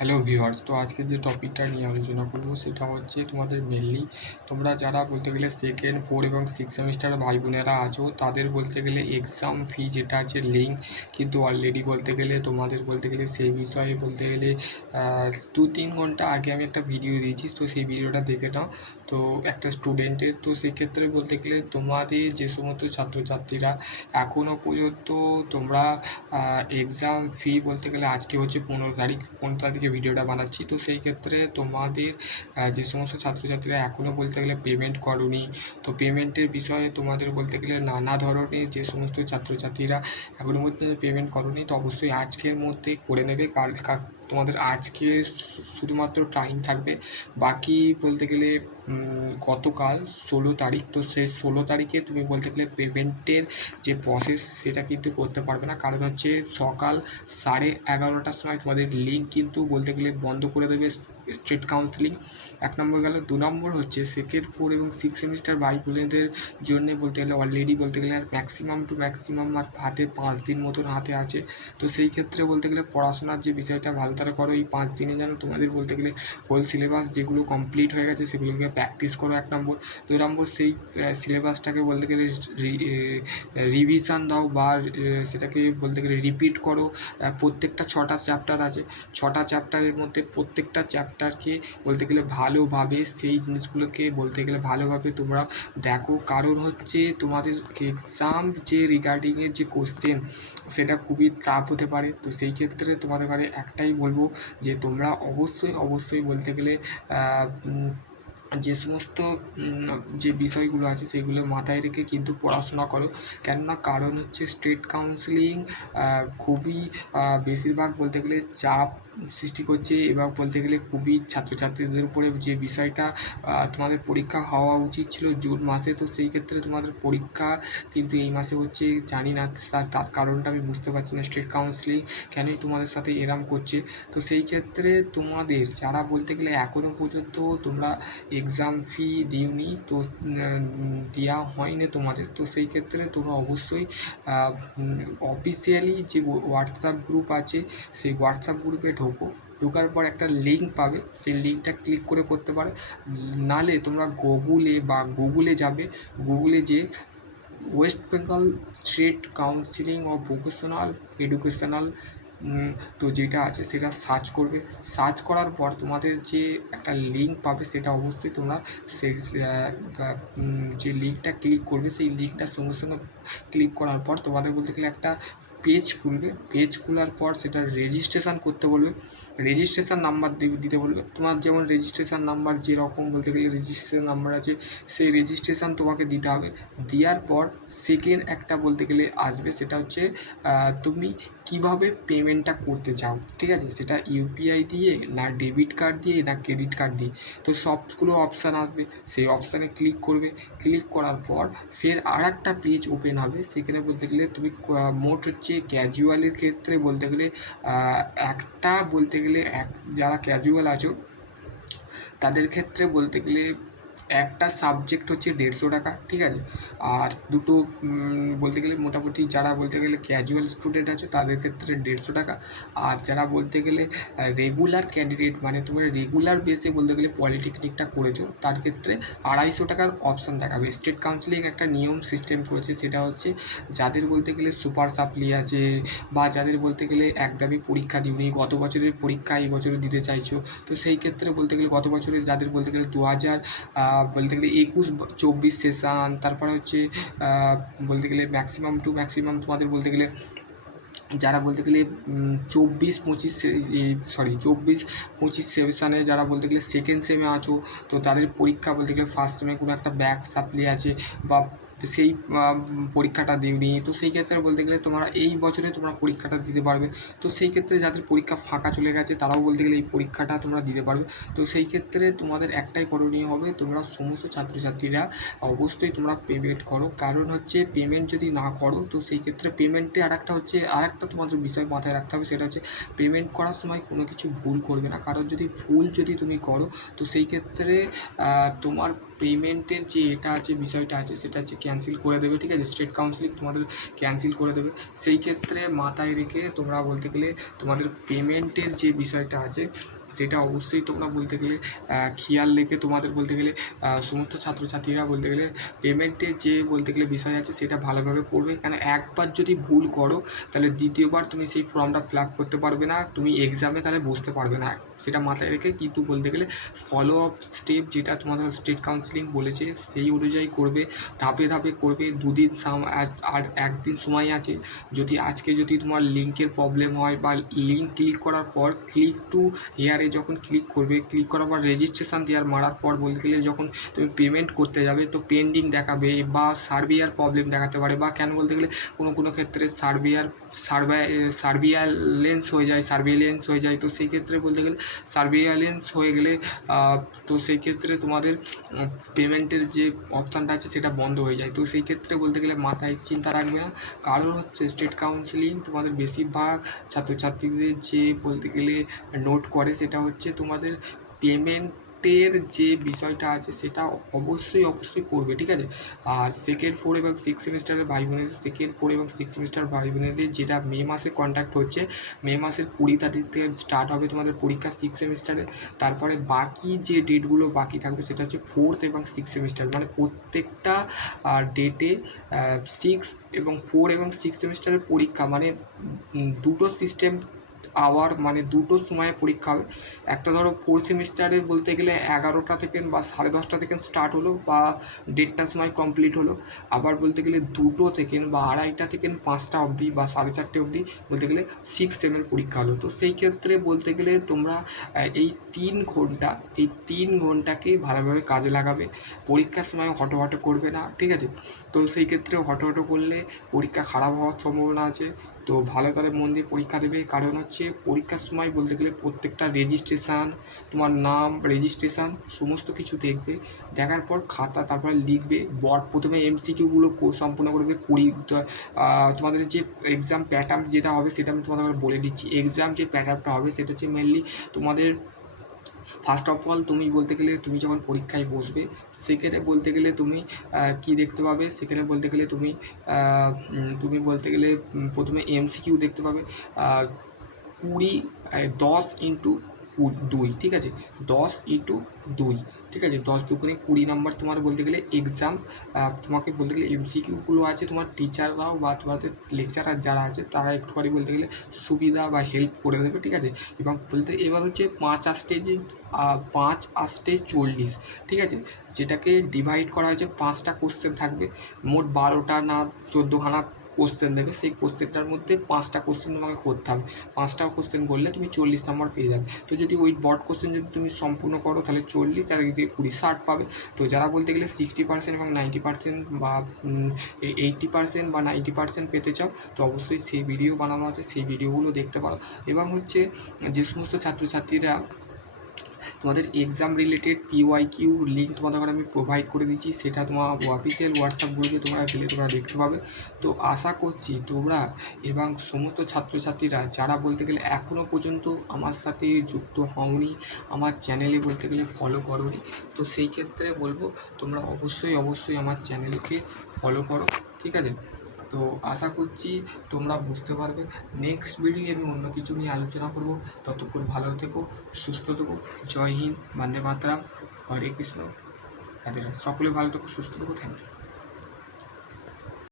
Hello viewers তো আজকে যে টপিকটা নিয়ে আলোচনা করব সেটা হচ্ছে তোমাদের মেনলি তোমরা যারা বলতে গেলে সেকেন্ড ফোর এবং সিক্স সেমিস্টার ভাই বোনেরা আছো, তাদের বলতে গেলে এক্সাম ফি যেটা আছে লিঙ্ক কিন্তু অলরেডি বলতে গেলে, তোমাদের বলতে গেলে সেই বিষয়ে বলতে গেলে দু তিন ঘণ্টা আগে আমি একটা ভিডিও দিয়েছি, তো সেই ভিডিওটা দেখে নাও। তো একটা স্টুডেন্টের তো সেক্ষেত্রে বলতে গেলে তোমাদের যে সমস্ত ছাত্রছাত্রীরা এখনও পর্যন্ত তোমরা এক্সাম ফি বলতে গেলে আজকে হচ্ছে পনেরো তারিখ, পনেরো তারিখে ভিডিওটা বানাচ্ছি। তো সেই ক্ষেত্রে তোমাদের যে সমস্ত ছাত্রছাত্রীরা এখনও বলতে গেলে পেমেন্ট করনি, তো পেমেন্টের বিষয়ে তোমাদের বলতে গেলে নানা ধরনের যে সমস্ত ছাত্রছাত্রীরা এখনও মধ্যে পেমেন্ট করনি, তো অবশ্যই আজকের মধ্যে করে নেবে। কাল তোমাদের আজকে শুধুমাত্র টাইম থাকবে। বাকি বলতে গেলে গতকাল ষোলো তারিখ, তো সেই ষোলো তারিখে তুমি বলতে গেলে পেমেন্টের যে প্রসেস সেটা কিন্তু করতে পারবে না। কারণ হচ্ছে সকাল সাড়ে এগারোটার সময় তোমাদের লিঙ্ক কিন্তু বলতে গেলে বন্ধ করে দেবে। State counselling. এক নম্বর গেল, দু নম্বর হচ্ছে সেকেন্ড ফোর এবং সিক্স সেমিস্টার ভাই বোনেদের জন্য বলতে গেলে অলরেডি বলতে গেলে আর ম্যাক্সিমাম টু ম্যাক্সিমাম আর হাতে পাঁচ দিন মতন হাতে আছে। তো সেই ক্ষেত্রে বলতে গেলে পড়াশোনার যে বিষয়টা, ভালো তারা করো, এই পাঁচ দিনে যেন তোমাদের বলতে গেলে হোল সিলেবাস যেগুলো কমপ্লিট হয়ে গেছে, সেগুলোকে প্র্যাকটিস করো এক নম্বর। দুই নম্বর সেই সিলেবাসটাকে বলতে গেলে রিভিশন দাও বা সেটাকে বলতে গেলে রিপিট করো। প্রত্যেকটা ছটা চ্যাপ্টার আছে। ছটা চ্যাপ্টারের মধ্যে প্রত্যেকটা চ্যাপ্টারকে বলতে গেলে ভালোভাবে, সেই জিনিসগুলোকে বলতে গেলে ভালোভাবে তোমরা দেখো। কারণ হচ্ছে তোমাদের এক্সাম যে রিগার্ডিংয়ের যে কোশ্চেন সেটা খুবই টাফ হতে পারে। তো সেই ক্ষেত্রে তোমাদের কাছে একটাই বলব যে তোমরা অবশ্যই অবশ্যই বলতে গেলে যে সমস্ত যে বিষয়গুলো আছে সেগুলো মাথায় রেখে কিন্তু পড়াশোনা করো। কেননা কারণ হচ্ছে স্টেট কাউন্সিলিং খুবই বেশিরভাগ বলতে গেলে চাপ সৃষ্টি করছে এবং বলতে গেলে খুবই ছাত্রছাত্রীদের উপরে যে বিষয়টা তোমাদের পরীক্ষা হওয়া উচিত ছিল জুন মাসে, তো সেই ক্ষেত্রে তোমাদের পরীক্ষা কিন্তু এই মাসে হচ্ছে, জানি না তার কারণটা আমি বুঝতে পারছি না স্টেট কাউন্সিলিং কেনই তোমাদের সাথে এরাম করছে? তো সেই ক্ষেত্রে তোমাদের যারা বলতে গেলে এখনও পর্যন্ত তোমরা এক্সাম ফি দিওনি, তো দেওয়া হয়নি তোমাদের, তো সেই ক্ষেত্রে তোমরা অবশ্যই অফিসিয়ালি যে হোয়াটসঅ্যাপ গ্রুপ আছে, সেই হোয়াটসঅ্যাপ গ্রুপে ঢোকো। ঢোকার পর একটা লিঙ্ক পাবে। সেই লিঙ্কটা ক্লিক করে করতে পারো। নালে তোমরা গুগলে বা গুগলে যাবে। গুগলে যে West Bengal state counselling of vocational educational তো যেটা আছে সেটা সার্চ করবে। সার্চ করার পর তোমাদের যে একটা লিঙ্ক পাবে সেটা অবশ্যই তোমরা সেই যে লিঙ্কটা ক্লিক করবে, সেই লিঙ্কটা সঙ্গে সঙ্গে ক্লিক করার পর তোমাদের বলতে গেলে একটা পেজ খুলবে। পেজ খোলার পর সেটা রেজিস্ট্রেশন করতে বলবে। রেজিস্ট্রেশন নাম্বার দিতে বলবে। তোমার যেমন রেজিস্ট্রেশন নাম্বার যেরকম বলতে গেলে রেজিস্ট্রেশন নাম্বার আছে, সেই রেজিস্ট্রেশন তোমাকে দিতে হবে। দেওয়ার পর সেকেন্ড একটা বলতে গেলে আসবে, সেটা হচ্ছে তুমি কীভাবে পেমেন্টটা করতে চাও, ঠিক আছে? সেটা ইউপিআই দিয়ে, না ডেবিট কার্ড দিয়ে, না ক্রেডিট কার্ড দিয়ে। তো সবগুলো অপশান আসবে। সেই অপশানে ক্লিক করবে। ক্লিক করার পর ফের আর একটা পেজ ওপেন হবে। সেখানে বলতে গেলে তুমি মোট হচ্ছে ক্যাজুয়ালের ক্ষেত্রে বলতে গেলে একটা বলতে গেলে এক, যারা ক্যাজুয়াল আছো, তাদের ক্ষেত্রে বলতে গেলে একটা সাবজেক্ট হচ্ছে দেড়শো টাকা, ঠিক আছে? আর দুটো বলতে গেলে মোটামুটি যারা বলতে গেলে ক্যাজুয়াল স্টুডেন্ট আছে, তাদের ক্ষেত্রে দেড়শো টাকা। আর যারা বলতে গেলে রেগুলার ক্যান্ডিডেট মানে তোমরা রেগুলার বেসে বলতে গেলে পলিটেকনিকটা করেছ, তার ক্ষেত্রে আড়াইশো টাকার অপশান দেখাবে। স্টেট কাউন্সিলিং একটা নিয়ম সিস্টেম করেছে, সেটা হচ্ছে যাদের বলতে গেলে সুপার সাপ্লি আছে, বা যাদের বলতে গেলে একদমই পরীক্ষা দিওনি গত বছরের পরীক্ষা এই বছরে দিতে চাইছো, তো সেই ক্ষেত্রে বলতে গেলে গত বছরের যাদের বলতে গেলে দু হাজার বলতে গেলে একুশ, চব্বিশ সেশান তারপরে হচ্ছে বলতে গেলে ম্যাক্সিমাম টু ম্যাক্সিমাম তোমাদের বলতে গেলে, যারা বলতে গেলে চব্বিশ, পঁচিশ সরি চব্বিশ, পঁচিশ সেশানে যারা বলতে গেলে সেকেন্ড সেমে আছো, তো তাদের পরীক্ষা বলতে গেলে ফার্স্ট সেমে কোনো একটা ব্যাক সাপ্লি আছে বা তো সেই পরীক্ষাটা দিওনি তো সেই ক্ষেত্রে বলতে গেলে তোমরা এই বছরে তোমরা পরীক্ষাটা দিতে পারবে। তো সেই ক্ষেত্রে যাদের পরীক্ষা ফাঁকা চলে গেছে, তারাও বলতে গেলে এই পরীক্ষাটা তোমরা দিতে পারবে। তো সেই ক্ষেত্রে তোমাদের একটাই করণীয় হবে, তোমরা সমস্ত ছাত্রছাত্রীরা অবশ্যই তোমরা পেমেন্ট করো। কারণ হচ্ছে পেমেন্ট যদি না করো, তো সেই ক্ষেত্রে পেমেন্টে আর একটা হচ্ছে আর একটা তোমাদের বিষয় মাথায় রাখতে হবে, সেটা হচ্ছে পেমেন্ট করার সময় কোনো কিছু ভুল করবে না। কারণ যদি ভুল যদি তুমি করো, তো সেই ক্ষেত্রে তোমার পেমেন্টের যে এটা আছে, বিষয়টা আছে, সেটা হচ্ছে ক্যান্সেল করে দেবে, ঠিক আছে? স্টেট কাউন্সিলিং তোমাদের ক্যান্সেল করে দেবে। সেই ক্ষেত্রে মাথায় রেখে তোমরা বলতে গেলে তোমাদের পেমেন্টের যে বিষয়টা আছে সেটা অবশ্যই তোমরা বলতে গেলে খেয়াল রেখে তোমাদের বলতে গেলে সমস্ত ছাত্রছাত্রীরা বলতে গেলে পেমেন্টের যে বলতে গেলে বিষয় আছে সেটা ভালোভাবে করবে। কেন একবার যদি ভুল করো, তাহলে দ্বিতীয়বার তুমি সেই ফর্মটা ফিল আপ করতে পারবে না, তুমি এক্সামে তাহলে বসতে পারবে না। সেটা মাথায় রেখে কিন্তু বলতে গেলে ফলো আপ স্টেপ যেটা তোমাদের স্টেট কাউন্সিলিং বলেছে, সেই অনুযায়ী করবে, ধাপে ধাপে করবে। দুদিন আর একদিন সময় আছে। যদি আজকে যদি তোমার লিঙ্কের প্রবলেম হয় বা লিঙ্ক ক্লিক করার পর ক্লিক টু হেয়ারে যখন ক্লিক করবে ক্লিক করার পর রেজিস্ট্রেশন দেওয়ার মারার পর বলতে গেলে যখন তুমি পেমেন্ট করতে যাবে, তো পেন্ডিং দেখাবে বা সার্ভিয়ার প্রবলেম দেখাতে পারে বা কেন বলতে গেলে কোনো কোনো ক্ষেত্রে সার্ভিয়ার সার্ভে, সার্ভিয়ালেন্স হয়ে যায়, সার্ভিলেন্স হয়ে যায়। তো সেই ক্ষেত্রে বলতে গেলে সার্ভিয়ালেন্স হয়ে গেলে তো সেই ক্ষেত্রে তোমাদের পেমেন্টের যে অপশানটা আছে সেটা বন্ধ হয়ে যায়। তো সেই ক্ষেত্রে বলতে গেলে মাথায় চিন্তা রাখবে না। কারণ হচ্ছে স্টেট কাউন্সিলিং তোমাদের বেশিরভাগ ছাত্রছাত্রীদের যে বলতে গেলে নোট করে সেটা হচ্ছে তোমাদের পেমেন্টের যে বিষয়টা আছে সেটা অবশ্যই অবশ্যই করবে, ঠিক আছে? আর সেকেন্ড ফোর এবং সিক্স সেমিস্টারের ভাই বোনেদের সেকেন্ড ফোর এবং সিক্স সেমিস্টার ভাই বোনেদের যেটা মে মাসে কন্ট্যাক্ট হচ্ছে, মে মাসের কুড়ি তারিখ থেকে স্টার্ট হবে তোমাদের পরীক্ষা সিক্স সেমিস্টারে তারপরে বাকি যে ডেটগুলো বাকি থাকবে সেটা হচ্ছে ফোর্থ এবং সিক্স সেমিস্টার মানে প্রত্যেকটা ডেটে সিক্স এবং ফোর এবং সিক্স সেমিস্টারের পরীক্ষা মানে দুটো সিস্টেম আওয়ার মানে দুটো সময়ে পরীক্ষা হবে। একটা ধরো ফোর সেমিস্টারের বলতে গেলে এগারোটা থেকে বা সাড়ে দশটা থেকে স্টার্ট হলো বা দেড়টার সময় কমপ্লিট হলো। আবার বলতে গেলে দুটো থেকে বা আড়াইটা থেকে পাঁচটা অবধি বা সাড়ে চারটে অবধি বলতে গেলে সিক্স সেমের পরীক্ষা হলো। তো সেই ক্ষেত্রে বলতে গেলে তোমরা এই তিন ঘণ্টা, এই তিন ঘন্টাকে ভালোভাবে কাজে লাগাবে। পরীক্ষার সময় হটো হটো করবে না, ঠিক আছে? তো সেই ক্ষেত্রে হটো হটো করলে পরীক্ষা খারাপ হওয়ার সম্ভাবনা আছে। তো ভালো করে মন দিয়ে পরীক্ষা দেবে। কারণ হচ্ছে পরীক্ষার সময় বলতে গেলে প্রত্যেকটা রেজিস্ট্রেশান তোমার নাম রেজিস্ট্রেশান সমস্ত কিছু দেখবে। দেখার পর খাতা, তারপরে লিখবে। বট প্রথমে এমসিকিউগুলো সম্পূর্ণ করবে। কুড়ি তোমাদের যে এক্সাম প্যাটার্ন যেটা হবে সেটা আমি তোমাদের বলে দিচ্ছি। এক্সাম যে প্যাটার্নটা হবে সেটা হচ্ছে মেনলি তোমাদের ফার্স্ট অফ অল তুমি বলতে গেলে তুমি যখন পরীক্ষায় বসবে, সেখানে বলতে গেলে তুমি কি দেখতে পাবে? সেখানে বলতে গেলে তুমি তুমি বলতে গেলে প্রথমে এমসিকিউ দেখতে পাবে কুড়ি দশ ইন্টু দুই, ঠিক আছে? দশ ইন্টু দুই, ঠিক আছে? দশ দুগুণে কুড়ি নাম্বার তোমার বলতে গেলে এক্সাম তোমাকে বলতে গেলে এমসিকিউগুলো আছে, তোমার টিচাররাও বা তোমাদের লেকচারার যারা আছে, তারা একটুখানি বলতে গেলে সুবিধা বা হেল্প করে দেবে, ঠিক আছে? এবং বলতে, এবার হচ্ছে পাঁচ আসতে যে পাঁচ আসতে চল্লিশ, ঠিক আছে? যেটাকে ডিভাইড করা হয়েছে, পাঁচটা কোশ্চেন থাকবে। মোট বারোটা না, চোদ্দোখানা কোশ্চেন দেবে, সেই কোশ্চেনটার মধ্যে পাঁচটা কোশ্চেন তোমাকে করতে হবে। পাঁচটা কোশ্চেন করলে তুমি চল্লিশ নাম্বার পেয়ে যাবে। তো যদি ওই বট কোশ্চেন যদি তুমি সম্পূর্ণ করো, তাহলে চল্লিশ আর এদিকে কুড়ি, ষাট পাবে। তো যারা বলতে গেলে সিক্সটি পার্সেন্ট এবং নাইনটি পার্সেন্ট বা এইটটি পার্সেন্ট বা নাইনটি পার্সেন্ট পেতে চাও, তো অবশ্যই সেই ভিডিও বানানো আছে, সেই ভিডিওগুলো দেখতে পারো। এবং হচ্ছে যে সমস্ত ছাত্রছাত্রীরা তোমাদের exam related P Y Q link তোমাদের আমি প্রোভাইড করে দিচ্ছি। সেটা তোমার অফিসিয়াল হোয়াটসঅ্যাপ গ্রুপে তোমরা গেলে তোমরা দেখতে পাবে। তো আশা করছি তোমরা এবং সমস্ত ছাত্রছাত্রীরা যারা বলতে গেলে এখনও পর্যন্ত আমার সাথে যুক্ত হওনি, আমার চ্যানেলে বলতে গেলে ফলো করোনি, তো সেই ক্ষেত্রে বলব তোমরা অবশ্যই অবশ্যই আমার চ্যানেলকে ফলো করো, ঠিক আছে? তো আশা করছি তোমরা বুঝতে পারবে। নেক্সট ভিডিও আমি অন্য কিছু নিয়ে আলোচনা করব। ততক্ষণ ভালো থেকো, সুস্থ থেকো। জয় হিন্দ, বন্দে মাতরম। হরে কৃষ্ণ। সকলে ভালো থেকো, সুস্থ থেকো। Thank you